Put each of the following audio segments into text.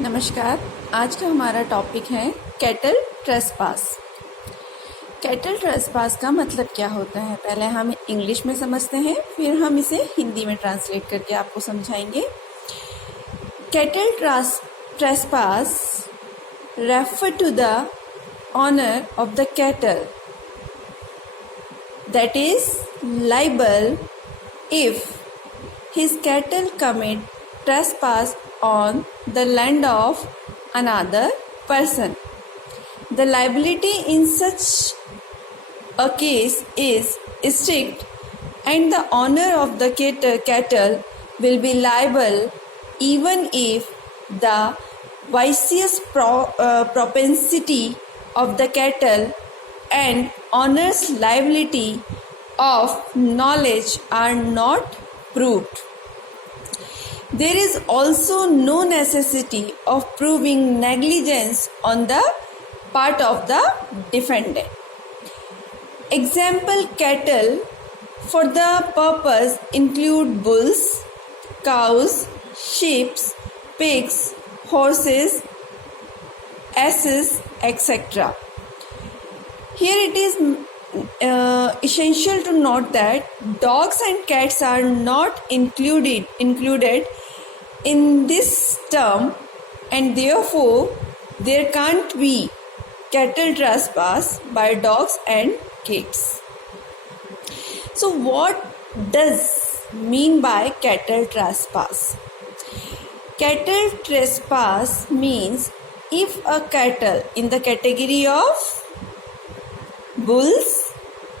नमस्कार। आज का हमारा टॉपिक है कैटल ट्रेसपास। कैटल ट्रेसपास का मतलब क्या होता है, पहले हम इंग्लिश में समझते हैं, फिर हम इसे हिंदी में ट्रांसलेट करके आपको समझाएंगे। Cattle trespass refer to the owner of the cattle that is liable if his cattle commit trespass on the land of another person. The liability in such a case is strict, and the owner of the cattle will be liable even if the vicious propensity of the cattle and owner's liability of knowledge are not proved. There is also no necessity of proving negligence on the part of the defendant. Example cattle for the purpose include bulls, cows, sheep, pigs, horses, asses, etc. Here it is essential to note that dogs and cats are not included in this term, and therefore there can't be cattle trespass by dogs and cats. So what does mean by cattle trespass? Cattle trespass means if a cattle in the category of bulls,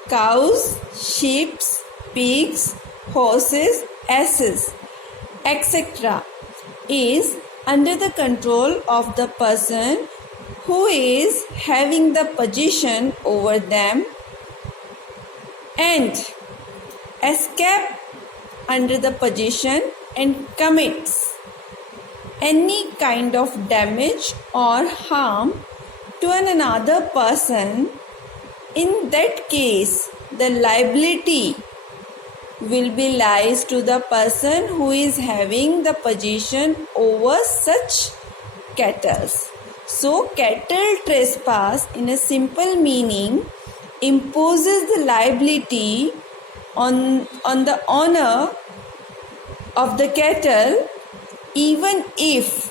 cows, sheep, pigs, horses, asses, etc. is under the control of the person who is having the possession over them and escape under the possession and commits any kind of damage or harm to another person. In that case, the liability will be lies to the person who is having the possession over such cattle. So, cattle trespass in a simple meaning imposes the liability on the owner of the cattle even if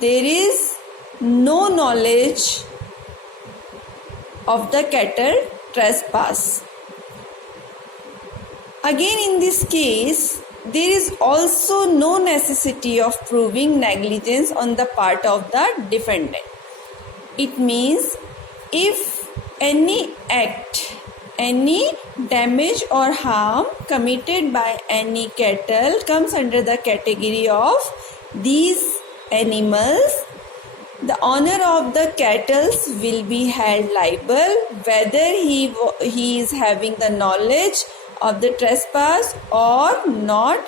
there is no knowledge of the cattle trespass. Again, in this case, there is also no necessity of proving negligence on the part of the defendant. It means if any act, any damage or harm committed by any cattle comes under the category of these animals, the owner of the cattle will be held liable whether he is having the knowledge of the trespass or not.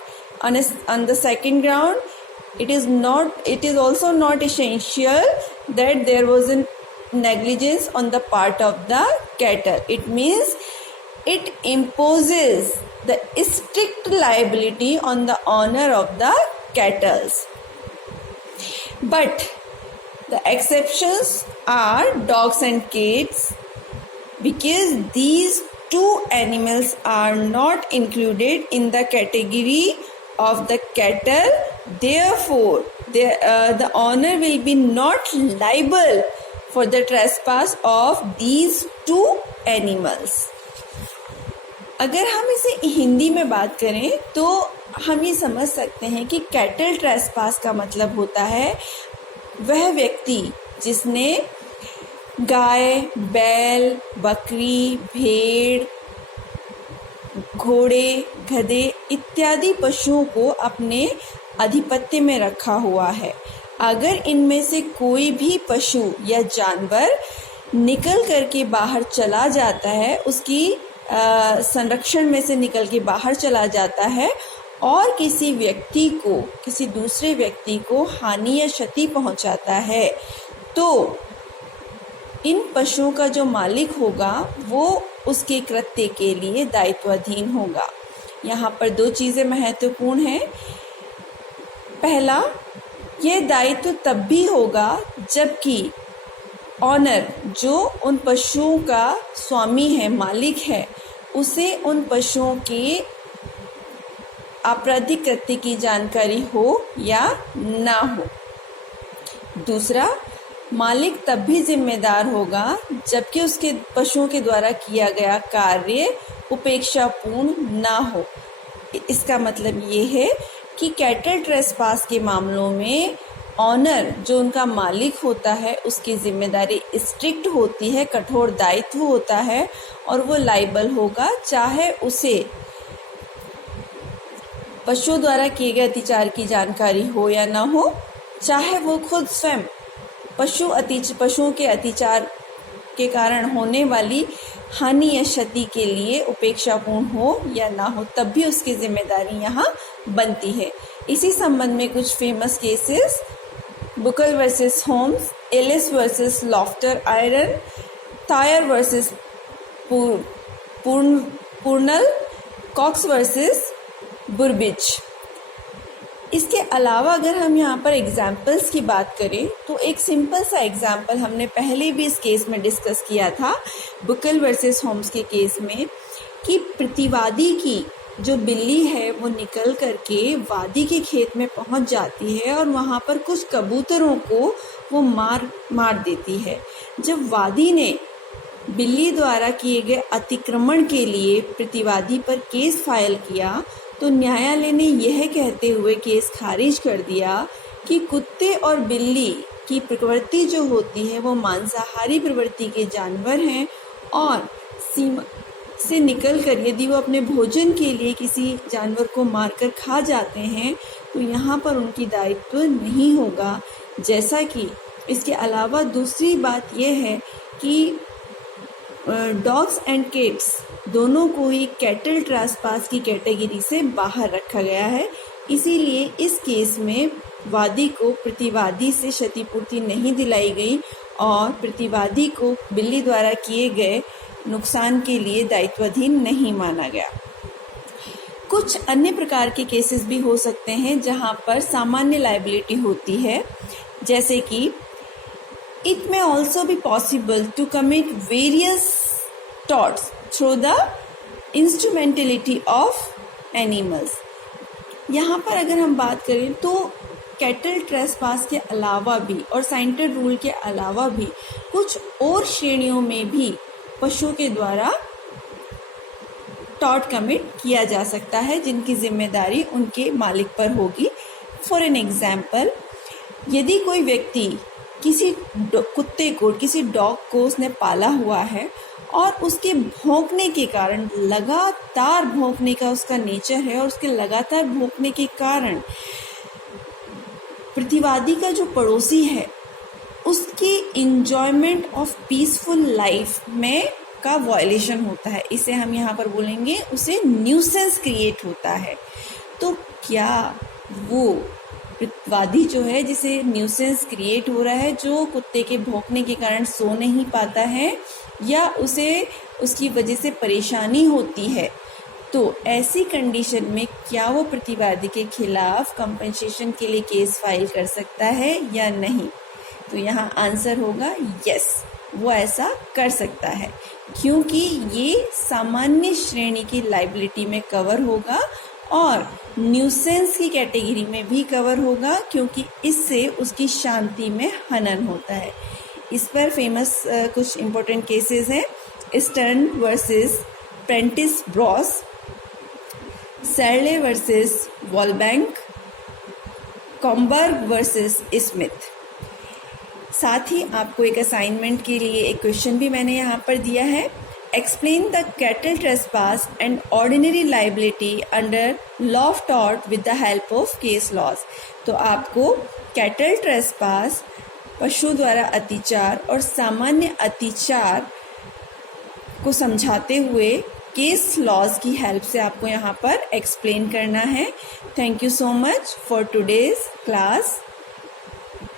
On the second ground, it is also not essential that there was a negligence on the part of the cattle. It means it imposes the strict liability on the owner of the cattle. But the exceptions are dogs and cats, because these two animals are not included in the category of the cattle. Therefore, the owner will be not liable for the trespass of these two animals. अगर हम इसे हिंदी में बात करें तो हम ये समझ सकते हैं कि कैटल ट्रेसपास का मतलब होता है वह व्यक्ति जिसने गाय, बैल, बकरी, भेड़, घोड़े, गधे इत्यादि पशुओं को अपने आधिपत्य में रखा हुआ है। अगर इनमें से कोई भी पशु या जानवर निकल करके बाहर चला जाता है, उसकी संरक्षण में से निकल के बाहर चला जाता है और किसी दूसरे व्यक्ति को हानि या क्षति पहुंचाता है, तो इन पशुओं का जो मालिक होगा वो उसके कृत्य के लिए दायित्वाधीन होगा। यहाँ पर दो चीज़ें महत्वपूर्ण हैं। पहला, यह दायित्व तब भी होगा जबकि ऑनर, जो उन पशुओं का स्वामी है, मालिक है, उसे उन पशुओं के आपराधिक कृत्य की जानकारी हो या ना हो। दूसरा, मालिक तब भी जिम्मेदार होगा जबकि उसके पशुओं के द्वारा किया गया कार्य उपेक्षापूर्ण ना हो। इसका मतलब ये है कि कैटल ट्रेसपास के मामलों में ऑनर, जो उनका मालिक होता है, उसकी जिम्मेदारी स्ट्रिक्ट होती है, कठोर दायित्व होता है और वो लाइबल होगा, चाहे उसे पशुओं द्वारा किए गए अत्याचार की जानकारी हो या ना हो, चाहे वो खुद स्वयं पशुओं के अत्याचार के कारण होने वाली हानि या क्षति के लिए उपेक्षापूर्ण हो या ना हो, तब भी उसकी जिम्मेदारी यहाँ बनती है। इसी संबंध में कुछ famous cases Buckle versus Holmes, Ellis versus Loftus Iron, Theyer versus Purnell, Cox versus Burbidge. इसके अलावा अगर हम यहाँ पर एग्जाम्पल्स की बात करें तो एक सिंपल सा एग्जाम्पल हमने पहले भी इस केस में डिस्कस किया था, बुकल वर्सेस होम्स के केस में, कि प्रतिवादी की जो बिल्ली है वो निकल करके वादी के खेत में पहुंच जाती है और वहाँ पर कुछ कबूतरों को वो मार देती है। जब वादी ने बिल्ली द्वारा किए गए अतिक्रमण के लिए प्रतिवादी पर केस फाइल किया तो न्यायालय ने यह कहते हुए केस खारिज कर दिया कि कुत्ते और बिल्ली की प्रवृत्ति जो होती है वो मांसाहारी प्रवृत्ति के जानवर हैं और सीमा से निकलकर यदि वो अपने भोजन के लिए किसी जानवर को मारकर खा जाते हैं तो यहाँ पर उनकी दायित्व नहीं होगा। जैसा कि इसके अलावा दूसरी बात यह है कि डॉग्स एंड कैट्स दोनों को ही कैटल ट्रेसपास की कैटेगरी से बाहर रखा गया है। इसीलिए इस केस में वादी को प्रतिवादी से क्षतिपूर्ति नहीं दिलाई गई और प्रतिवादी को बिल्ली द्वारा किए गए नुकसान के लिए दायित्वाधीन नहीं माना गया। कुछ अन्य प्रकार के केसेस भी हो सकते हैं जहां पर सामान्य लायबिलिटी होती है, जैसे कि it may also be possible to commit various torts through the instrumentality of animals। यहाँ पर अगर हम बात करें तो कैटल ट्रेसपास के अलावा भी और साइंटेड रूल के अलावा भी कुछ और श्रेणियों में भी पशुओं के द्वारा टॉर्ट कमिट किया जा सकता है जिनकी जिम्मेदारी उनके मालिक पर होगी। फॉर एन एग्जाम्पल, यदि कोई व्यक्ति किसी कुत्ते को, किसी डॉग को उसने पाला हुआ है और उसके भौंकने के कारण, लगातार भौंकने का उसका नेचर है और उसके लगातार भौंकने के कारण प्रतिवादी का जो पड़ोसी है उसकी इंजॉयमेंट ऑफ पीसफुल लाइफ में का वायलेशन होता है, इसे हम यहाँ पर बोलेंगे उसे न्यूसेंस क्रिएट होता है। तो क्या वो प्रतिवादी जो है जिसे न्यूसेंस क्रिएट हो रहा है, जो कुत्ते के भौंकने के कारण सो नहीं पाता है या उसे उसकी वजह से परेशानी होती है, तो ऐसी कंडीशन में क्या वो प्रतिवादी के खिलाफ कंपनसेशन के लिए केस फाइल कर सकता है या नहीं? तो यहाँ आंसर होगा यस, वो ऐसा कर सकता है क्योंकि ये सामान्य श्रेणी की लायबिलिटी में कवर होगा और न्यूसेंस की कैटेगरी में भी कवर होगा क्योंकि इससे उसकी शांति में हनन होता है। इस पर फेमस कुछ इम्पोर्टेंट केसेस हैं, Stern versus Prentice Bros, Searle versus Wallbank, Gomberg versus Smith. साथ ही आपको एक असाइनमेंट के लिए एक क्वेश्चन भी मैंने यहाँ पर दिया है, explain the cattle trespass and ordinary liability under law of tort with the help of case laws. तो आपको कैटल ट्रेसपास, पशु द्वारा अत्याचार और सामान्य अत्याचार को समझाते हुए केस लॉज की हेल्प से आपको यहाँ पर एक्सप्लेन करना है। Thank you so much for today's class.